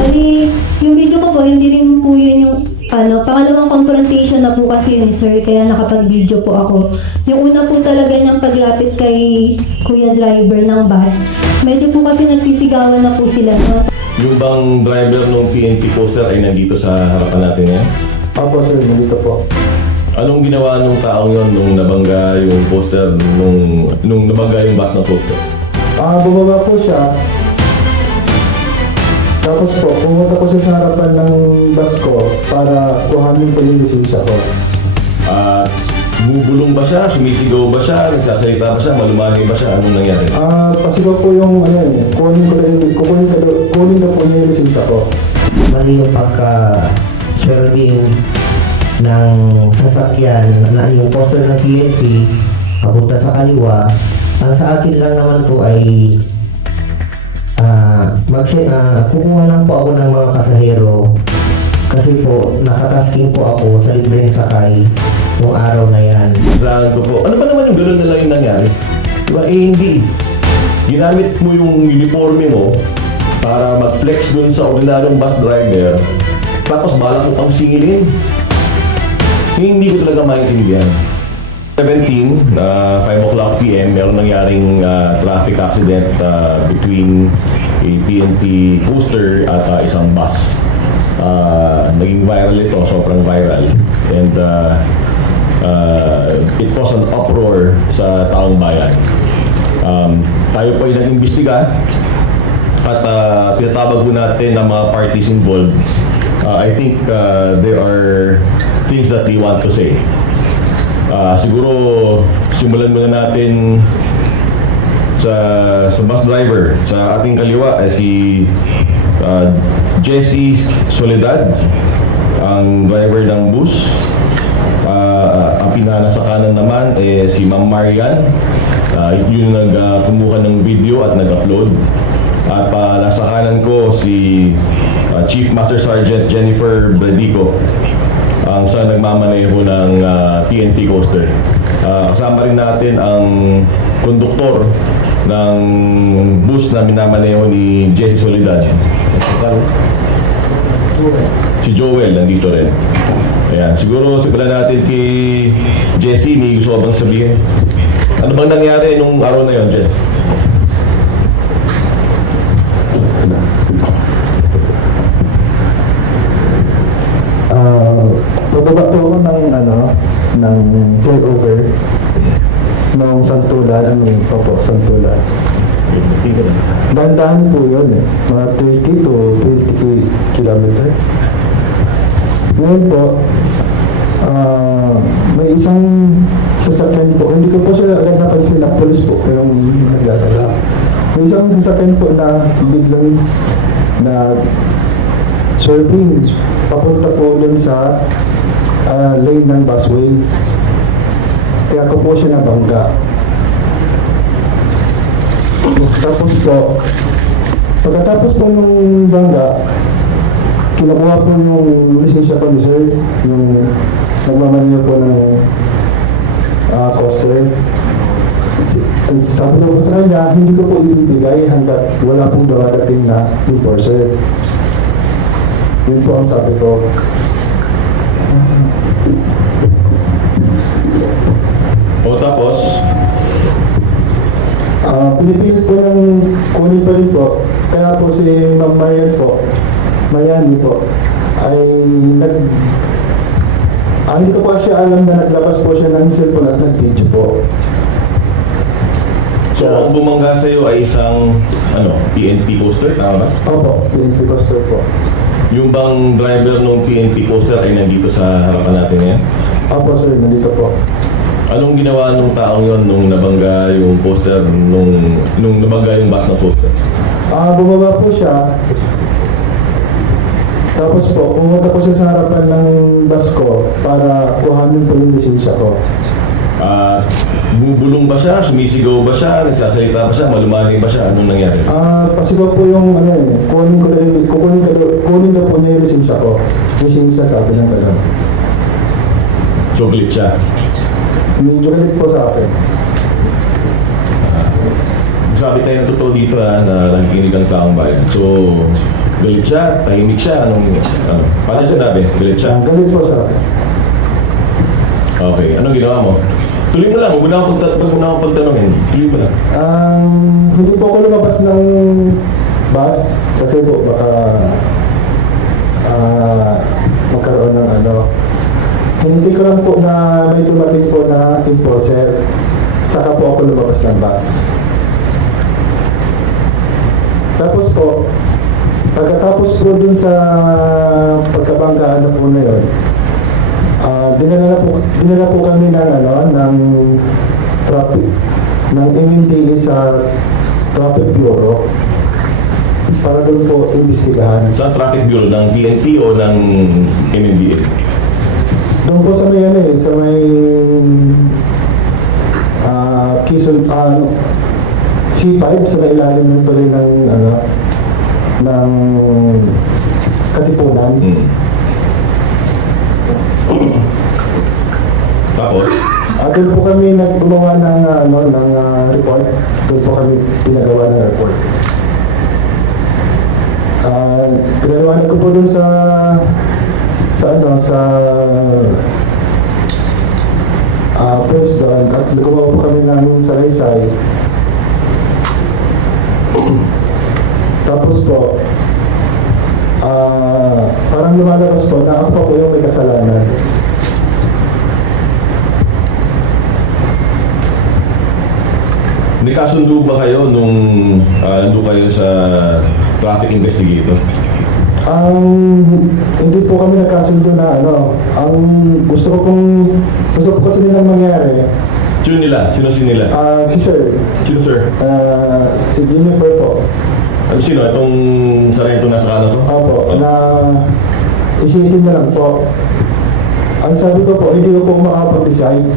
Bali, yung video ko po, hindi rin po yun yung pangalawang confrontation na po kasi ni sir, kaya nakapag-video po ako. Yung una po talaga niyang paglapit kay Kuya Driver ng bus, medyo po kasi nagsisigawan na po sila. No? Yung bang driver ng PNP poster ay nandito sa harapan natin ngayon? Opo sir, nandito po. Anong ginawa nung taong yon nung nabangga yung poster, nung nabangga yung bus ng poster? Bumaba po siya. Tapos po, pumunta po siya sa harapan ng bus ko para kuhanin po yung lisensya ko. Bubulong ba siya? Sumisigaw ba siya? Nagsasalita ba siya? Malumani ba siya? Anong nangyari? Pasigaw po yung kunin ko po niya yung lisensya ko. Mali yung pagka-swerving ng sasakyan na yung poster ng PNP papunta sa kaliwa. Ang sa akin lang naman po ay kukuha lang po ako ng mga kasahero kasi po nakatasking po ako sa libreng sakay noong araw na yan. Saan ko po? Ano ba naman yung gano'n na lang yung nangyari? Diba, hindi. Ginamit mo yung uniforme mo para mag-flex dun sa ordinaryong bus driver, tapos balak mo pang singilin. Hindi ko talaga maintindihan. 17, 5 o'clock PM, meron nangyaring traffic accident between a PNP poster at isang bus. Naging viral ito, sobrang viral. And it caused an uproar sa taong bayan. Tayo po ay nag-imbestiga at tinatawag po natin ang mga parties involved. I think there are things that we want to say. Siguro simulan muna natin sa bus driver. Sa ating kaliwa ay si Jessie Soledad, ang driver ng bus. Ang pinana sa kanan naman ay si Ma'am Marian, yun kumuha ng video at nag-upload. At nasa kanan ko si Chief Master Sergeant Jennifer Bradico, ang siya nagmamaneho ng PNP coaster. Kasama rin natin ang konduktor ng bus na minamaneho ni Jessie Soledad. Si Joel nandito rin. Ayan, siguro simulan natin kay Jessie. May gusto ka bang sabihin? Ano bang nangyari nung araw na yon, Jess? Pababa po ako ng flyover ng Santulan, Santulan. Dahan-dahan po yun mga 30 to 20 kilometer. Ngayon po, may isang sasakyan po, hindi ko po siya agad napansin na police po, pero nagdadala. May isang sasakyan po na biglang na swerving papunta po dun sa lane ng busway. Kaya ko po siya nabangga. Tapos po, pagkatapos po nung bangga, kinukuha po yung lisensya ko ni sir, yung nagmamaneho po ng coaster. Sabi ko po sa kanya, hindi ko po ibibigay hanggat wala pong dumadating na enforcer. Yun po ang sabi ko. O tapos? Pinipilit po ng kunin pa rin po. Kaya po si Ma'am Mayani po, ay hindi ko pa siya alam na naglabas po siya ng cellphone at nag-video po. So, ang bumangga sa'yo ay isang PNP poster, tama ba? Opo, PNP poster po. Yung bang driver ng PNP poster ay nandito sa harapan natin ngayon? Opo sir, nandito po. Anong ginawa nung taong yon nung nabangga yung poster, nung nabangga yung bus ng poster? Bumaba po siya. Tapos po, pumunta po siya sa harapan ng bus ko para kuhanin po yung lisensya ko. Bubulong ba siya? Sumisigaw ba siya? Nagsasalita ba siya? Malumani ba siya? Anong nangyari? Pasigaw po yung kunin ko po niya yung lisensya ko. Lisensya sa akin ng gano'n. Chocolate siya. Medyo galit po sa akin. Sabi tayo ng totoo dito na nakikinig ang taong bayan. So, Galit siya? Tahimik siya? Paano siya sabi? Galit siya? Galit po siya. Okay. Anong ginawa mo? Tuloy mo lang. Huwag mo na akong pagtanongin. Tuloy mo lang. Hindi po ako lumabas ng bus kasi po baka magkaroon ng Hindi ko lang po na may dumating po na enforcer. Saka po ako lumabas ng bus. Tapos po, pagkatapos po dun sa pagkabanggaan na po na yun, dinala po kami ng traffic, ng MMDA sa Traffic Bureau para doon po imbestigahan. Sa traffic bureau ng PNP o ng MMDA? Doon po sa may sa may Quezon, C5 sa may ilalim ng tuloy ng Katipunan. Tapos? Doon po kami naggumawa ng report. Doon po kami pinagawa ng report. Pinagawa ko po doon sa Preston at nagawa po kami ng salaysay. Tapos po, parang lumalabas po na ako po yung may kasalanan. Nagkasundo ba kayo nung nandun kayo sa traffic investigator? Hindi po kami nagkasundo na ang gusto ko kasi nilang mangyari. Sino nila? Sino nila? Si Sir. Sino sir? Si Jennifer po. Ano sino? Itong sarento na sa kanan ko? Opo, na isipin na lang po. Ang sabi ko po, hindi ko po makapag-decide.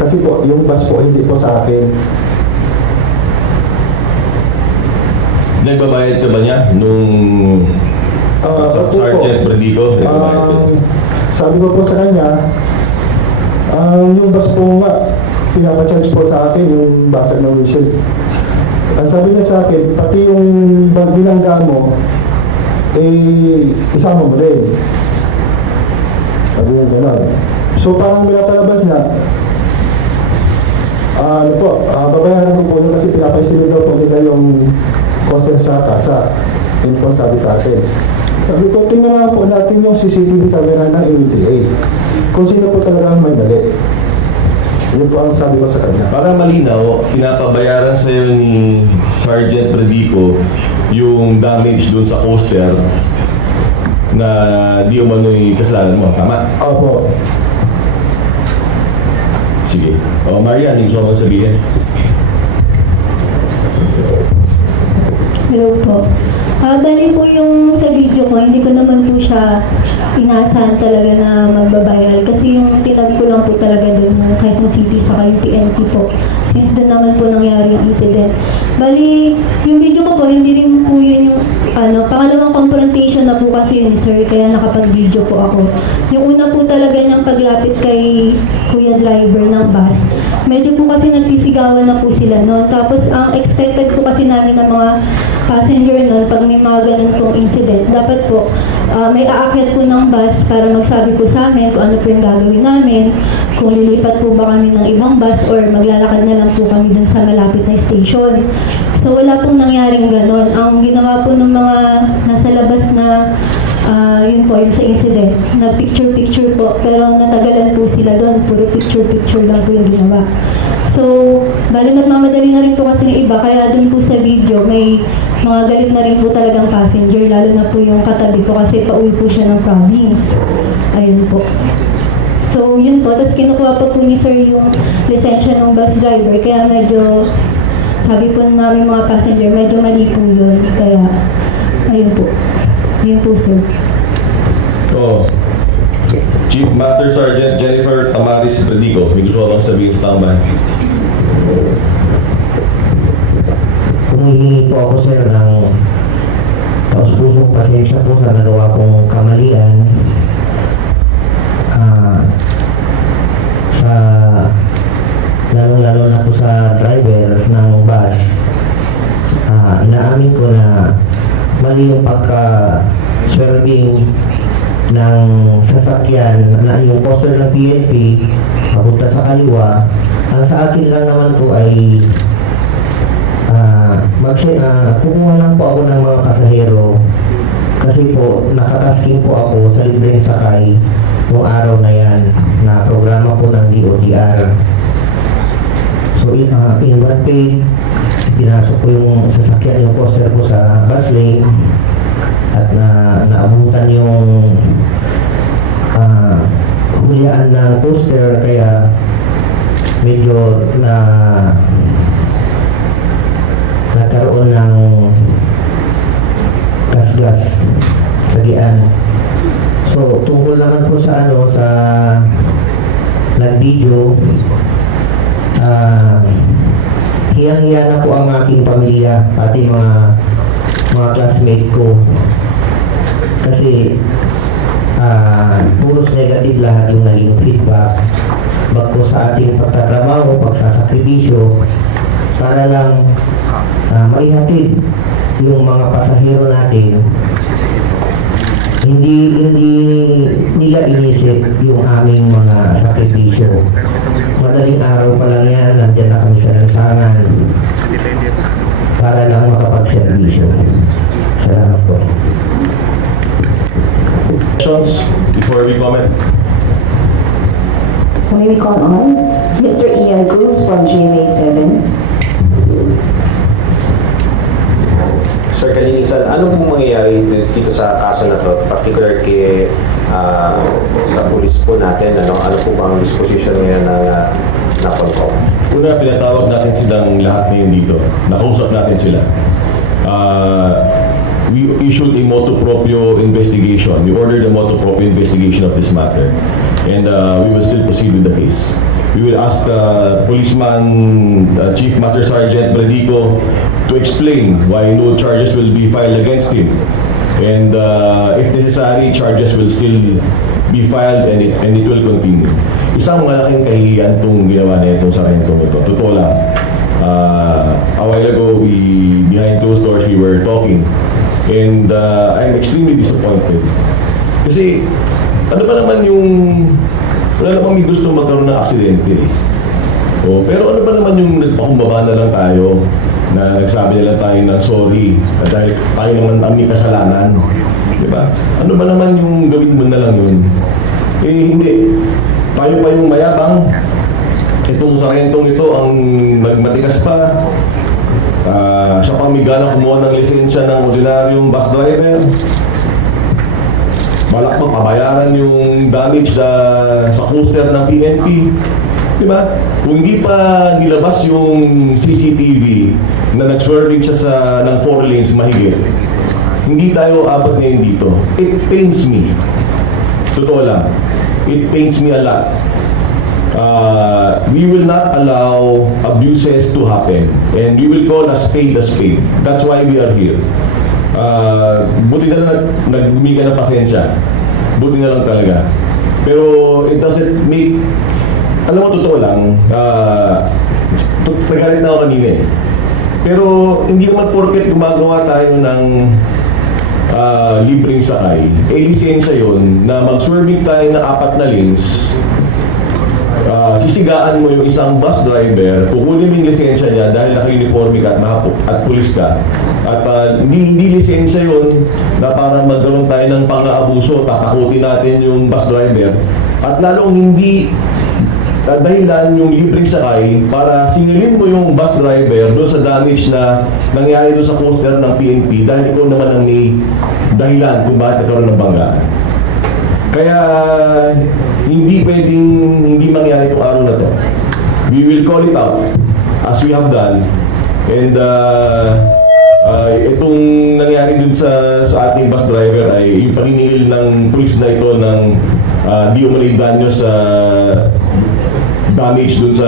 Kasi po, yung bus po, hindi po sa akin. Nagbabayad ka ba niya nung Sergeant Predico? Sabi ko po sa kanya, yung bus po nga, pinapacharge po sa akin yung basag ng windshield. Ang sabi niya sa akin, pati yung binangga mo, isama mo din. Sabi niya gano'n. So parang pinapalabas niya, babayaran ko po yun kasi pinapaisipin daw po nila yung cost sa kasa. Yun po sabi sa akin. Sabi ko, tingnan nga po natin yung CCTV camera ng MMDA. Kung sino po talaga ang may mali. Yun po ang sabi ko sa kanya. Para malinaw, pinapabayaran sa'yo ni Sergeant Predico yung damage dun sa coaster na di umano'y kasalanan mo. Tama? Opo. Sige. Marian, yung gusto mo sabihin? Hello po. Bali po yung sa video ko, hindi ko naman po siya inaasahan talaga na magbabiral kasi yung tinabi ko lang po talaga doon yung Quezon City sa yung PNP po. Since doon naman po nangyari yung incident. Bali, yung video ko po, hindi rin po yun yung pangalawang confrontation na po kasi ni Sir, kaya nakapag-video po ako. Yung una po talaga niyang paglapit kay Kuya Driver ng bus, medyo po kasi nagsisigawan na po sila noon. Tapos ang expected po kasi namin ng mga passenger noon, pag may mga ganun pong incident, dapat po may aakyat po ng bus para magsabi po sa amin kung ano po yung gagawin namin, kung lilipat po ba kami ng ibang bus or maglalakad na lang po kami dun sa malapit na station. So wala pong nangyaring ganon. Ang ginawa po ng mga nasa labas na yun po, yung sa incident, na picture-picture po, pero natagalan po sila doon, puro picture-picture lang po yung ginawa. So, bali nagmamadali na rin po kasi ng iba, kaya doon po sa video, may mga galit na rin po talagang passenger, lalo na po yung katabi ko kasi pauwi po siya ng province. Ayun po. So, yun po. Tapos kinukuha pa po ni Sir yung lisensya ng bus driver, kaya medyo, sabi po namin mga passenger, medyo mali po yun. Kaya, ayun po. Yun po, sir. Oo. Chief Master Sergeant Jennifer Tamaris Predico, may gusto ko bang sabihin sa tambahan? Humihingi po ako, sir, ng taus-pusong pasensya po sa nagawa kong kamalian lalo na po sa driver ng bus. Inaamin ko na mali yung swerving ng sasakyan na yung poster ng PNP papunta sa kaliwa. Ang sa akin lang naman po ay kukuha lang po ako ng mga pasahero kasi po nakatasking po ako sa libreng sakay noong araw na yan na programa po ng DOTR. So in one pay, pinasok ko yung sasakyan, yung poster ko sa bus lane at naabutan yung hulian ng poster kaya medyo nagkaroon ng gasgas sagian. So tungkol naman po sa sa nag-video, hiyang-hiya na po ang aking pamilya, pati mga classmate ko. Kasi puros negative lahat yung naging feedback. Bagko sa ating pagtatrabaho, pagsasakripisyo, para lang maihatid yung mga pasahero natin, hindi nila inisip yung aming mga sakripisyo. Madaling araw pa lang yan, nandiyan na kami sa lansangan para lang makapagservisyo. Salamat po. Questions before we comment? So may we call on Mr. Ian Cruz from GMA7. Sir Kalinisan, ano pong mangyayari dito sa kaso na to, particular kay sa pulis po natin, ano po bang disposition ngayon na Concom? Una, pinatawag natin silang lahat ngayon dito. Nakausap natin sila. We issued a motu proprio investigation. We ordered a motu proprio investigation of this matter. And we will still proceed with the case. We will ask Policeman Chief Master Sergeant Bradico to explain why no charges will be filed against him. And if necessary, charges will still be filed and it will continue. Isang malaking kahihiyan itong ginawa na itong sarentong ito. Totoo lang. A while ago, behind closed doors, we were talking. And I'm extremely disappointed. Kasi, ano ba naman wala namang may gusto magkaroon ng aksidente. Pero ano ba naman yung nagpakumbaba na lang tayo, na nagsabi na lang tayo ng sorry, dahil tayo naman ang may kasalanan. Diba? Ano ba naman yung gawin mo na lang yun? Hindi. Tayo pa yung mayabang. Itong sarentong ito ang nagmatikas pa. Siya pa may gana kumuha ng lisensya ng ordinaryong bus driver. Balak pa pabayaran yung damage sa coaster ng PNP. Diba? Kung hindi pa nilabas yung CCTV na nag-swerving siya ng 4 lanes mahigit, hindi tayo abot ngayon dito. It pains me. Totoo lang. It pains me a lot. We will not allow abuses to happen, and we will call a spade a spade. That's why we are here. Buti na lang nagbumiga ng pasensya. Buti na lang talaga. Pero it doesn't make... Alam mo, totoo lang, nagalit na ako kanina eh. Pero hindi naman porket gumagawa tayo ng libreng sakay, lisensya yun na mag-swerving tayo ng 4 na lanes, sisigaan mo yung isang bus driver, kukunin mo yung lisensya niya dahil naka-uniforme ka at pulis ka. At hindi lisensya yun na parang magkaroon tayo ng pang-aabuso, tatakutin natin yung bus driver. At lalong hindi dahilan yung libreng sakay para singilin mo yung bus driver doon sa damage na nangyari doon sa coaster ng PNP dahil ikaw naman ang may dahilan kung bakit nagkaroon ng bangga. Kaya hindi pwedeng hindi mangyari itong araw na to. We will call it out as we have done. And itong nangyari dun sa ating bus driver ay yung paniningil ng pulis na ito ng di umalig danyo sa damage dun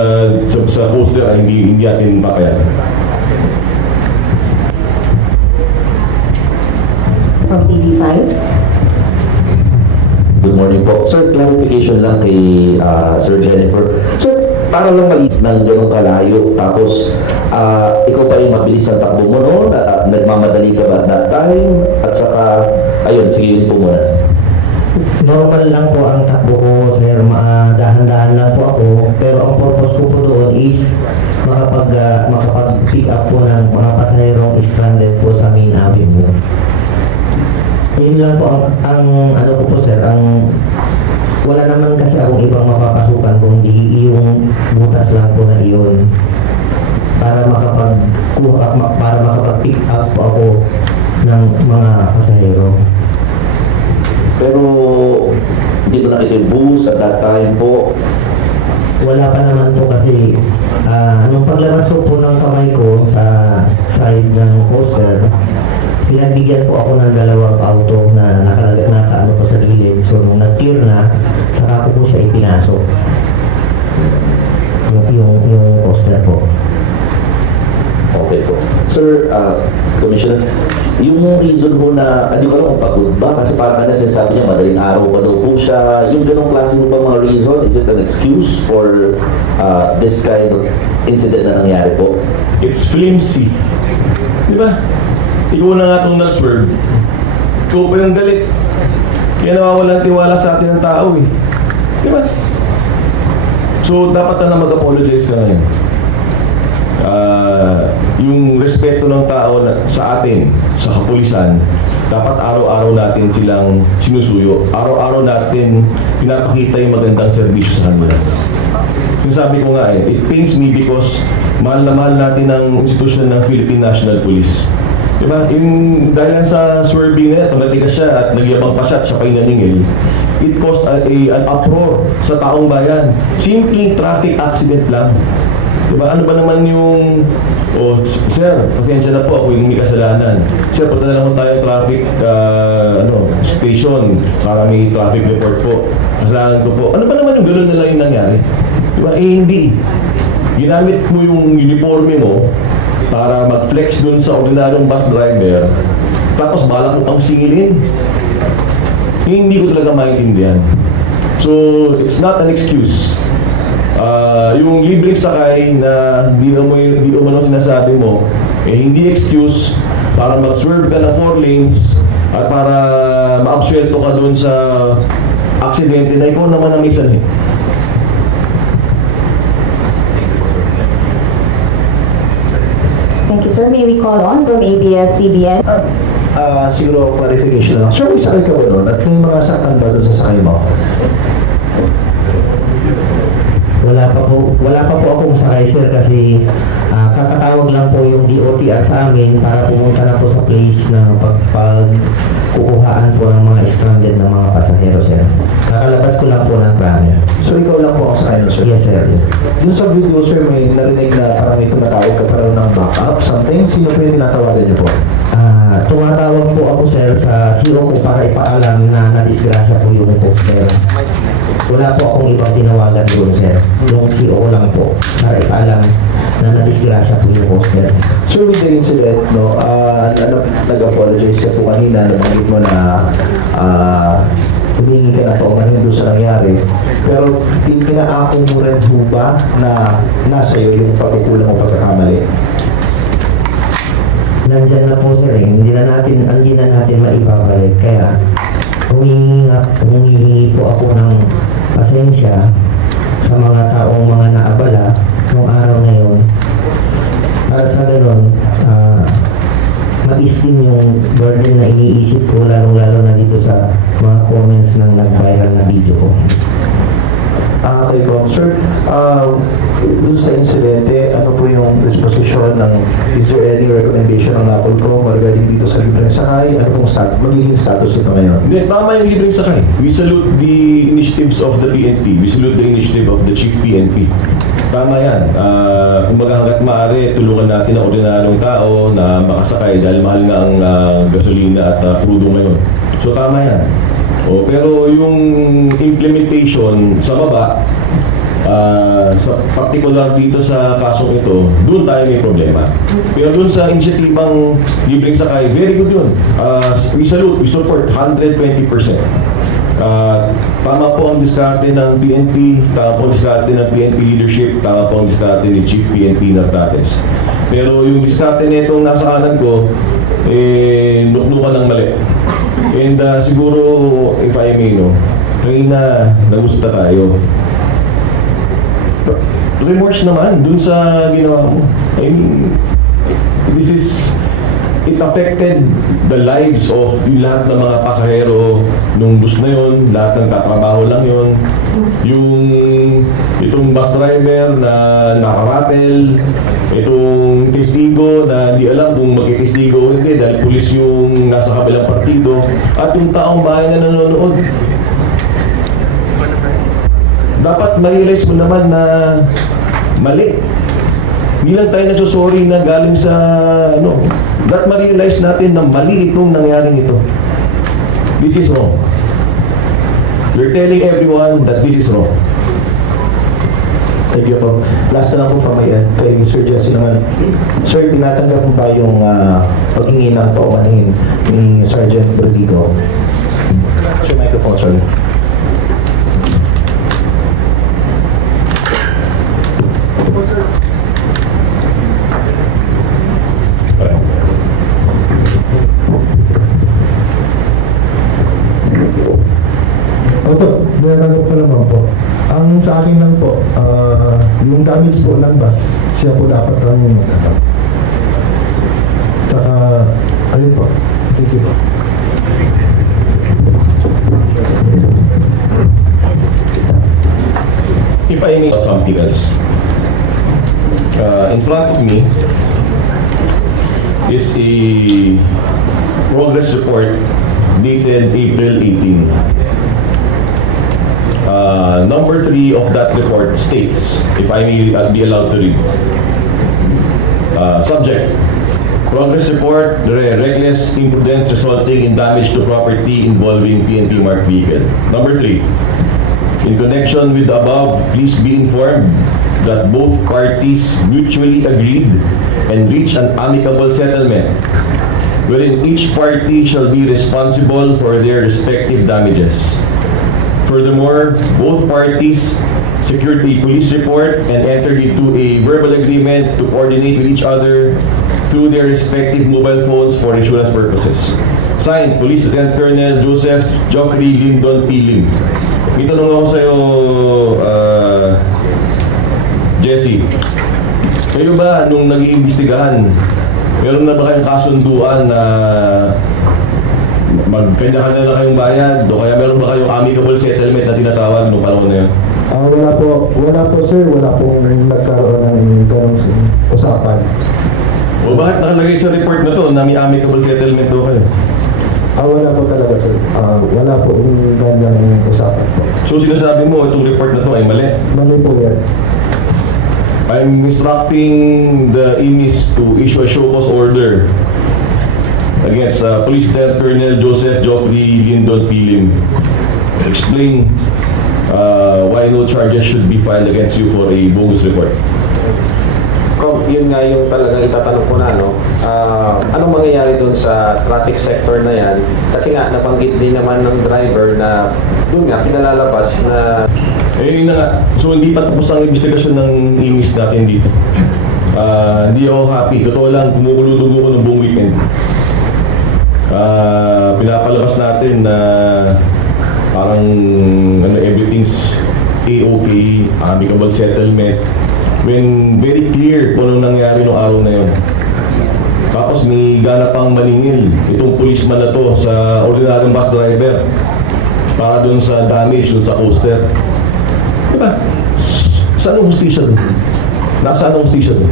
sa poster ay hindi natin papayagan. From TV5. Good morning po. Sir, clarification lang kay Sir Jennifer. Sir, para lang maliit ng ganong kalayo, tapos ikaw pa yung mabilis ang takbo mo noon, nagmamadali ka ba at that time, at saka Ayun, sige yun po muna. Normal lang po ang takbo ko, sir. Dahan-dahan lang po ako. Pero ang purpose ko po doon is makapag-pick up po ng mga pasaherong stranded po sa main avenue. Yun lang po ang ano ko po, sir. Wala naman kasi akong ibang mapapasukan kundi yung butas lang po na iyon para makapag-pick up po ako ng mga pasahero. Pero hindi mo nakita yung bus at that time po. Wala pa naman po kasi nung paglabas ko po ng kamay ko sa side ng coaster, pinagbigyan po ako ng dalawang auto na nakaano po sa gilid. So nung nag-clear na, saka ko po siya ipinasok. Yung coaster po. Okay po. Sir, Commissioner, yung reason mo na, hindi ko alam kung pagod ba? Kasi parang sinasabi niya, madaling araw pa daw po siya. Yung ganong klase mo ba mga reason? Is it an excuse for this kind of incident na nangyari po? It's flimsy. Di ba? Ikaw na nga itong na-swerve. Ikaw pa yung galit. Kaya nawawalan tiwala sa atin ng tao eh. Di ba? So, dapat na mag-apologize ka ngayon. Yung respeto ng tao sa atin, sa kapulisan, dapat araw-araw natin silang sinusuyo. Araw-araw natin pinapakita yung magandang serbisyo sa kanila. Sinasabi ko nga it pains me because mahal na mahal natin ang institusyon ng Philippine National Police. Diba? Dahil sa swerving na ito, natigas siya at nagyabang pa siya at siya pa'y naningil. It caused an uproar sa taong bayan. Simpleng traffic accident lang. Diba? Ano ba naman yung, sir, pasensya na po ako yung may kasalanan. Sir, punta na lang po tayo traffic station para may traffic report po. Kasalanan ko po. Ano ba naman yung gano'n na lang yung nangyari? Diba? Hindi. Ginamit mo yung uniforme mo para mag-flex dun sa ordinaryong bus driver, tapos balak mo pang singilin. Hindi ko talaga maintindihan. So, it's not an excuse. Yung libreng sakay na di umano sinasabi mo, hindi excuse para mag-swerve ka ng 4 lanes at para ma-absuelto ka dun sa aksidente na ikaw naman ang may sanhi. Thank you, sir. May we call on from ABS-CBN? Siguro clarification lang. Sir, may sakay ka ba doon? At may mga sakay ba doon sa sakay mo? Wala pa po akong sakay, sir, kasi kakatawag lang po yung DOTR sa amin para pumunta na po sa place na pagkukuhaan po ng mga stranded na mga pasahero, sir. Kakalabas ko lang po ng Premier. So, ikaw lang po ang sakay no, sir? Yes, sir. Doon sa video, sir, may narinig na parang may tumatawag ka parang ng backup, something. Sino po yung tinatawagan niyo po? Tumatawag po ako, sir, sa CEO ko para ipaalam na nadisgrasya po yung coaster. Wala po akong ibang tinawagan doon, sir. Yung CEO ko lang po para ipaalam na nadisgrasya po yung coaster. Sir, with the incident, no, nag-apologize ka po kanina, nabanggit mo na humingi ka na po doon sa nangyari. Pero pinaako mo rin ho ba na nasa iyo yung pagkukulang o pagkakamali? Nandiyan na po, sir, hindi na natin maibabalik. Kaya humihingi po ako ng pasensya sa mga taong mga naabala noong araw na yun. Para sa gano'n, mag-istim yung burden na iniisip ko, lalong-lalo na dito sa mga comments ng nag-viral na video ko. Okay po. Sir, dun sa insidente, ano po yung disposition ng, is there any recommendation ng NAPOLCOM regarding dito sa libreng sakay? Ano pong magiging status ito ngayon? Hindi, tama yung libreng sakay. We salute the initiatives of the PNP. We salute the initiative of the Chief PNP. Tama yan. Kumbaga hanggat maaari, tulungan natin ang ordinaryong tao na makasakay dahil mahal nga ang gasolina at crudo ngayon. So tama yan. Pero yung implementation sa baba, sa particular dito sa kasong ito, doon tayo may problema. Pero doon sa inisyatibang libreng sakay, very good yun. We salute, we support 120%. Tama po ang diskarte ng PNP, tama po ang diskarte ng PNP leadership, tama po ang diskarte ni Chief PNP Nartates. Pero yung diskarte nitong nasa kanan ko, nuknukan ng mali. And siguro, if I may, no, kanina nagusta tayo. Remorse naman dun sa ginawa mo. I mean, it affected the lives of yung lahat ng mga pasahero nung bus na yun, lahat ng katrabaho lang yun. Itong bus driver na nakaratel, itong testigo na di alam kung magkikestigo o hindi dahil pulis yung nasa kabilang partido, at yung taong bayan na nanonood. Dapat ma-realize mo naman na mali. Hindi lang tayo nagsusorry na galing sa dapat ma-realize natin na mali itong nangyaring ito. This is wrong. You're telling everyone that this is wrong. Thank you po. Last na lang po from my end, kay Sir Jesse naman. Sir, tinatanggap po ba yung paghingi ng paumanhin ni Sergeant Brodigo? Sir, microphone, sorry. Opo, meron po naman po. Ang sa akin lang po, yung damage po ng bus, siya po dapat lang yung magkakap. Saka, ayun po. Thank you po. If I may add something else. In front of me is a progress report dated April 18. Number 3 of that report states, if I may be allowed to read, subject, progress report, reckless imprudence resulting in damage to property involving PNP marked vehicle. Number 3, in connection with the above, please be informed that both parties mutually agreed and reached an amicable settlement wherein each party shall be responsible for their respective damages. Furthermore, both parties secured a police report and entered into a verbal agreement to coordinate with each other through their respective mobile phones for insurance purposes. Signed, Police Lieutenant Colonel Joseph Joffrey Lyndon P. Lim. May tanong ako sa'yo, Jesse. Kayo ba, nung nag-iimbestigahan, meron na ba kayong kasunduan na magkanya-kanya na kayong bayad o kaya meron ba kayong amicable settlement na tinatawag nung panahon na yun? Wala po sir, wala pong nagkaroon ng ganong usapan. O bakit nakalagay sa report na to na may amicable settlement do kayo? Wala po talaga sir. Wala po yung ganyang usapan po. So sinasabi mo itong report na to ay mali? Mali po yan. I'm instructing the IMIS to issue a show cause order against Police Lieutenant Colonel Joseph Joffrey Lyndon P. Lim. Explain why no charges should be filed against you for a bogus report. Yun nga yung talagang itatanong ko na, no? Anong mangyayari dun sa traffic sector na yan? Kasi nga, nabanggit din naman ng driver na dun nga, pinalalabas na Yun na nga. So hindi pa tapos ang investigasyon ng IMIS natin dito. Hindi ako happy. Totoo lang, kumukulo-dugo ko ng buong weekend. Pinapalabas natin na parang everything's A-okay, amicable settlement. When very clear kung anong nangyari noong araw na yun. Tapos may gana pang maningil itong policeman na to sa ordinaryong bus driver para dun sa damage dun sa coaster. Diba? Saan ang hustisya dun? Nasaan ang hustisya dun?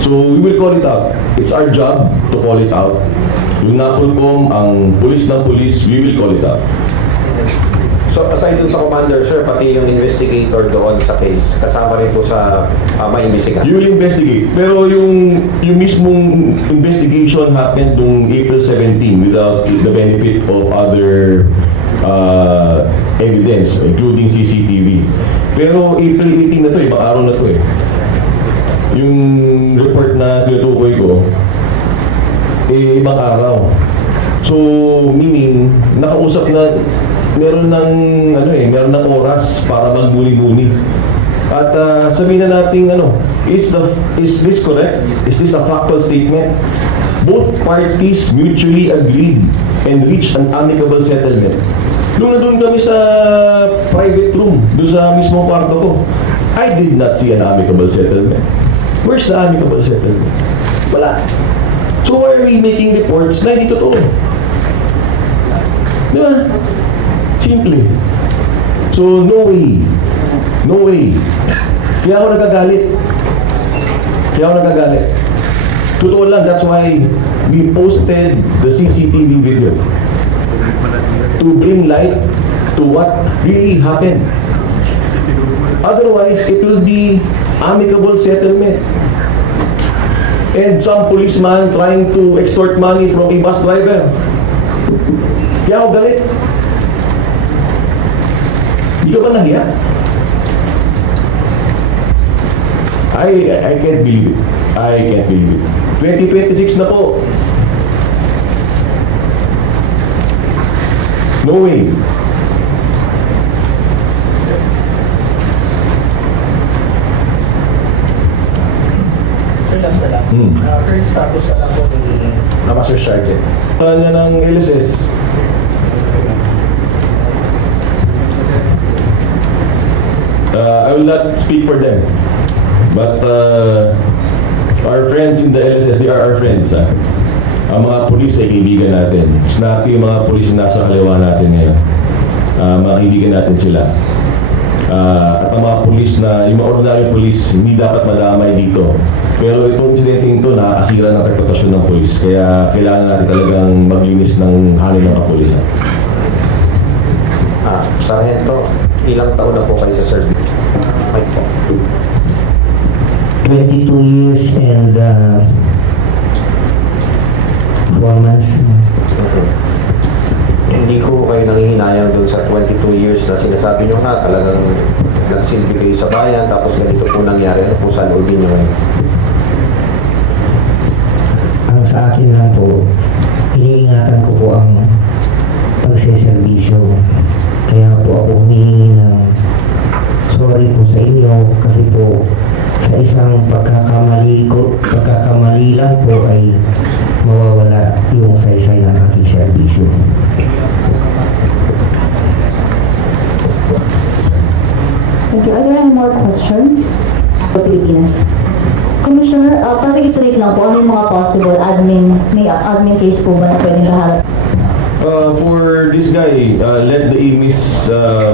So we will call it out. It's our job to call it out. Yung NAPOLCOM, ang pulis ng pulis, we will call it out. so aside dun sa commander, sir, pati yung investigator doon sa case, kasama rin po sa maimbestigahan. You will investigate. Pero yung mismong investigation happened noong April 17 without the benefit of other evidence, including CCTV. Pero April 18 na to, ibang araw na to eh. Yung report na tinutukoy ko, ibang araw. So, meaning, nakausap na, meron ng oras para magmuni-muni. At sabihin na natin is this correct? Is this a factual statement? Both parties mutually agreed and reached an amicable settlement. Doon kami sa private room, doon sa mismong kwarto ko. I did not see an amicable settlement. Where's the amicable settlement? Wala. So why are we making reports na hindi totoo? Di ba? Simple. So no way. No way. Kaya ako nagagalit. Totoo lang, that's why we posted the CCTV video to bring light to what really happened. Otherwise, it will be amicable settlement. And some policeman trying to extort money from a bus driver. Kaya ako galit. Hindi ka ba nahiya? I can't believe it. I can't believe it. 2026 na po. No way. Sir, last na lang. Current status na lang po ni Master Sergeant. Kanya ng LSS. I will not speak for them. But our friends in the LSS, they are our friends. Ang mga pulis ay kaibigan natin. Snappy yung mga pulis na nasa kaliwa natin ngayon. Mga kaibigan natin sila. At ang mga pulis na, yung mga ordinary pulis, hindi dapat madamay dito. Pero itong insidente ito, nakakasira ng reputasyon ng pulis. Kaya kailangan natin talagang maglinis ng halin ng kapulisan. Sargento, ilang taon na po kayo sa service? Mike po. 22 years and 4 months. Hindi ko kayo nangihinayang doon sa 22 years na sinasabi nyo nga, talagang nagsilbi kayo sa bayan, tapos ganito po nangyari. Ano po sa loobin nyo? Ang sa akin lang po, iniingatan ko po ang pagseservisyo. Kaya po ako humihingi ng sorry po sa inyo kasi po sa isang pagkakamali lang po ay mawawala yung saysay ng aking serbisyo. Thank you. Are there any more questions for Pilipinas? Commissioner, pakikituloy lang po, ano yung mga possible may admin case po ba na pwedeng lahat? For this guy, let the AMIS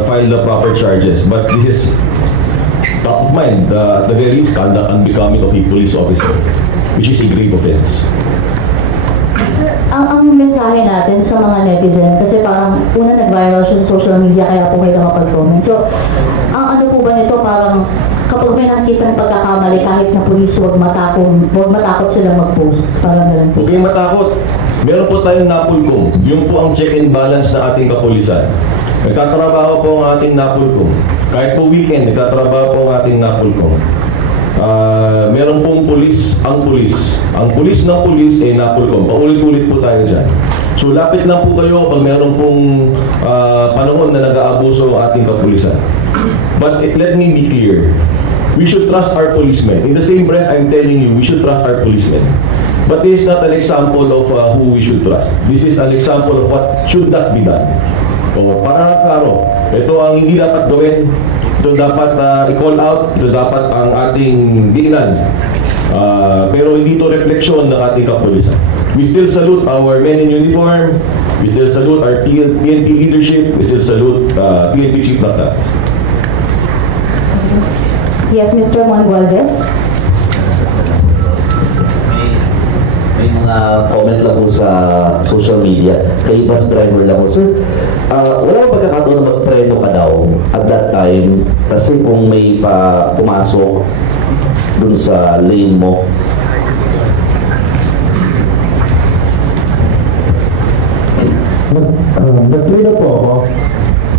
file the proper charges. But this is top of mind. At the very least, conduct unbecoming of a police officer, which is a grave offense. Sir, ang mensahe natin sa mga netizen, kasi parang una nag-viral siya sa social media kaya po kayo nakapag-comment. So, ang ano po ba nito, parang kapag may nakita ng pagkakamali kahit na pulis, huwag matakot sila mag-post. Parang ganun po. Huwag kayong matakot. Meron po tayong NAPOLCOM. Yung po ang check and balance na ating kapulisan. Nagtatrabaho po ang ating NAPOLCOM. Kahit po weekend, nagtatrabaho po ang ating NAPOLCOM. Meron pong pulis. Ang pulis ng pulis ay NAPOLCOM. Paulit-ulit po tayo dyan. So lapit lang po kayo pag meron pong panahon na nag-aabuso ang ating kapulisan. But let me be clear. We should trust our policemen. In the same breath, I'm telling you, we should trust our policemen. But this is not an example of who we should trust. This is an example of what should not be done. So, para klaro, ito ang hindi dapat gawin. Ito dapat i-call out. Ito dapat ang ating diinan. Pero hindi ito refleksyon ng ating kapulisan. We still salute our men in uniform. We still salute our PNP leadership. We still salute PNP Chief Natas. Yes, Mr. Juan Gualvez. May mga comment lang po sa social media. Kay bus driver lang po, sir. Wala bang pagkakataon na magpreno ka daw at that time kasi kung may pumasok dun sa lane mo. Nag-trailer po ako.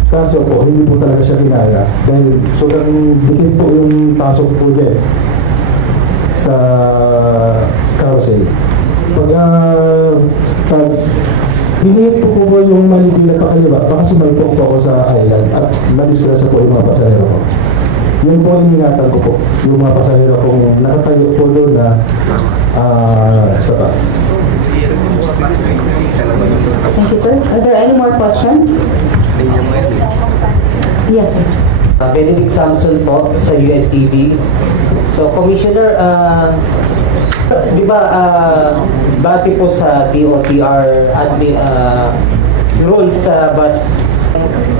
Kaso po, hindi po talaga siya kinaya. Dahil sobrang dikit po yung pasok po niya sa carousel. Pag hiniit po po yung Manila kakaliwa, baka sumalpok po ako sa island at madisgrasya po yung mga pasahero ko. Yun po yung ingatan ko po. Yung mga pasahero kung nakatayo po doon na sa bus. Thank you, sir. Are there any more questions? Yes, sir. Benedict Samson po sa UNTV. So, Commissioner, di ba, base po sa DOTR admin rules sa bus,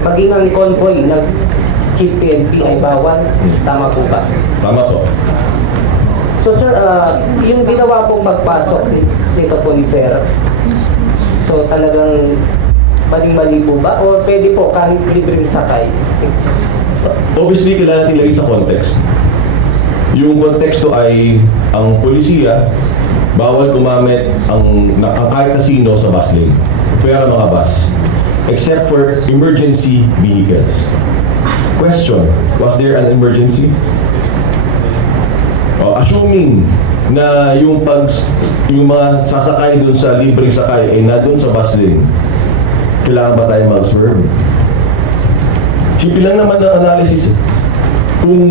maging ang convoy ng Chief PNP ay bawal. Tama po ba? Tama po. So, sir, yung ginawa pong magpasok dito po ni Sir, so talagang maling-mali po ba? O pwede po kahit libreng sakay? Obviously, kailangan natin lagay sa context. Yung konteksto ay ang polisiya bawal gumamit ang kahit na sino sa bus lane. Pero mga bus, except for emergency vehicles. Question, was there an emergency? Assuming na yung mga sasakay dun sa libreng sakay ay na dun sa bus lane, kailangan ba tayo mag-swerve? Simple lang naman ang analysis. Kung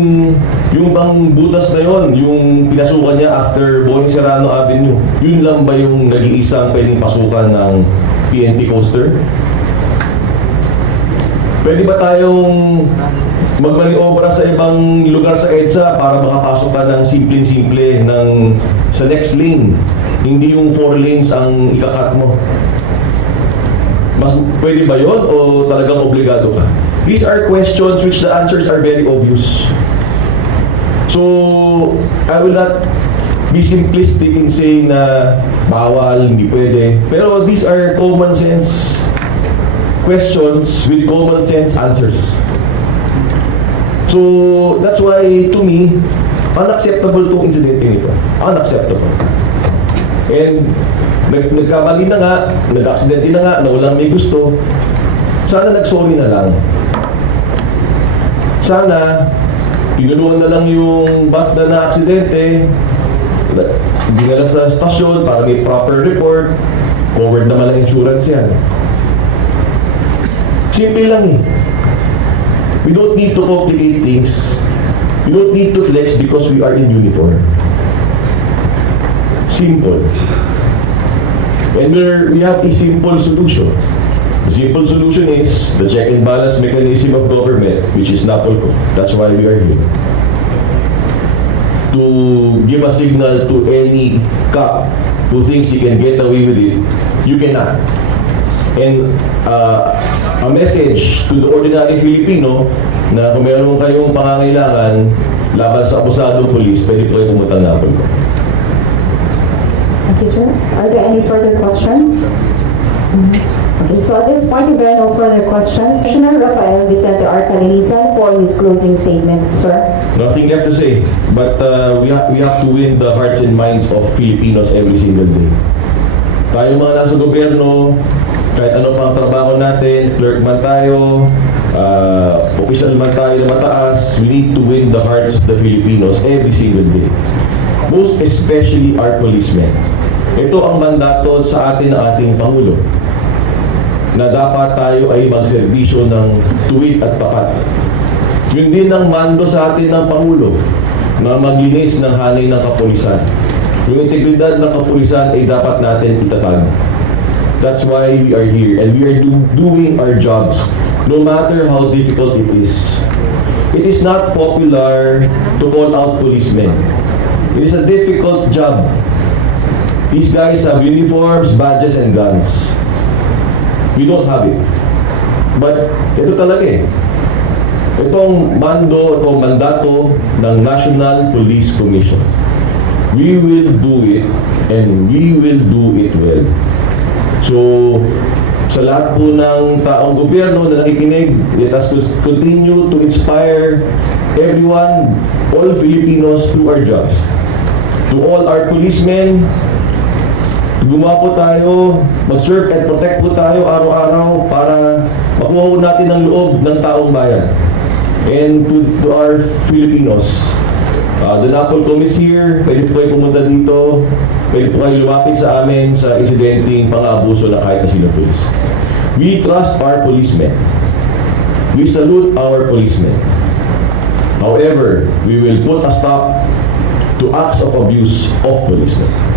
yung bang butas na yon, yung pinasukan niya after Boeing Serrano Avenue, yun lang ba yung nag-iisang pwedeng pasukan ng PNP coaster? Pwede ba tayong magmaniobra sa ibang lugar sa EDSA para makapasok ka ng simple-simple sa next lane? Hindi yung 4 lanes ang ikakat mo. Mas pwede ba yon o talagang obligado ka? These are questions which the answers are very obvious. So, I will not be simplistic in saying na bawal, hindi pwede. Pero these are common sense questions with common sense answers. So, that's why to me, unacceptable itong incident nito. Unacceptable. And nagkamali na nga, nag-accident na nga, naulang may gusto. Sana nag-sorry na lang. Sana tinulungan na lang yung bus na na-aksidente, dinala sa stasyon para may proper report, covered naman ang insurance yan. Simple lang eh. We don't need to complicate things. We don't need to flex because we are in uniform. Simple. And we have a simple solution. The simple solution is the check and balance mechanism of government, which is NAPOLCO. That's why we are here. To give a signal to any cop who thinks he can get away with it, you cannot. And a message to the ordinary Filipino na kung meron kayong pangangailangan laban sa abusadong polis, pwede po kayo pumunta ng NAPOLCO. Thank you, sir. Are there any further questions? Okay, so at this point, if there are no further questions, Commissioner Rafael Vicente R. Calinisan for his closing statement, sir. Nothing left to say, but we have to win the hearts and minds of Filipinos every single day. Tayo mga nasa gobyerno, kahit ano pang trabaho natin, clerk man tayo, official man tayo na mataas, we need to win the hearts of the Filipinos every single day. Most especially our policemen. Ito ang mandato sa atin ng ating Pangulo, na dapat tayo ay magserbisyo ng tuwid at tapat. Yun din ang mando sa atin ng Pangulo, na maglinis ng hanay ng kapulisan. Yung integridad ng kapulisan ay dapat natin itatag. That's why we are here and we are doing our jobs, no matter how difficult it is. It is not popular to call out policemen. It is a difficult job. These guys have uniforms, badges, and guns. We don't have it. But ito talaga eh. Itong mando, itong mandato ng National Police Commission. We will do it and we will do it well. So, sa lahat po ng taong gobyerno na nakikinig, let us continue to inspire everyone, all Filipinos through our jobs. To all our policemen, gumawa po tayo, mag-serve and protect po tayo araw-araw para makuha po natin ang loob ng taong bayan. And to our Filipinos, the NAPOLCO is here, pwede po kayo pumunta dito, pwede po kayo lumapit sa amin sa insidenteng pang-abuso na kahit na sino police. We trust our policemen. We salute our policemen. However, we will put a stop to acts of abuse of policemen.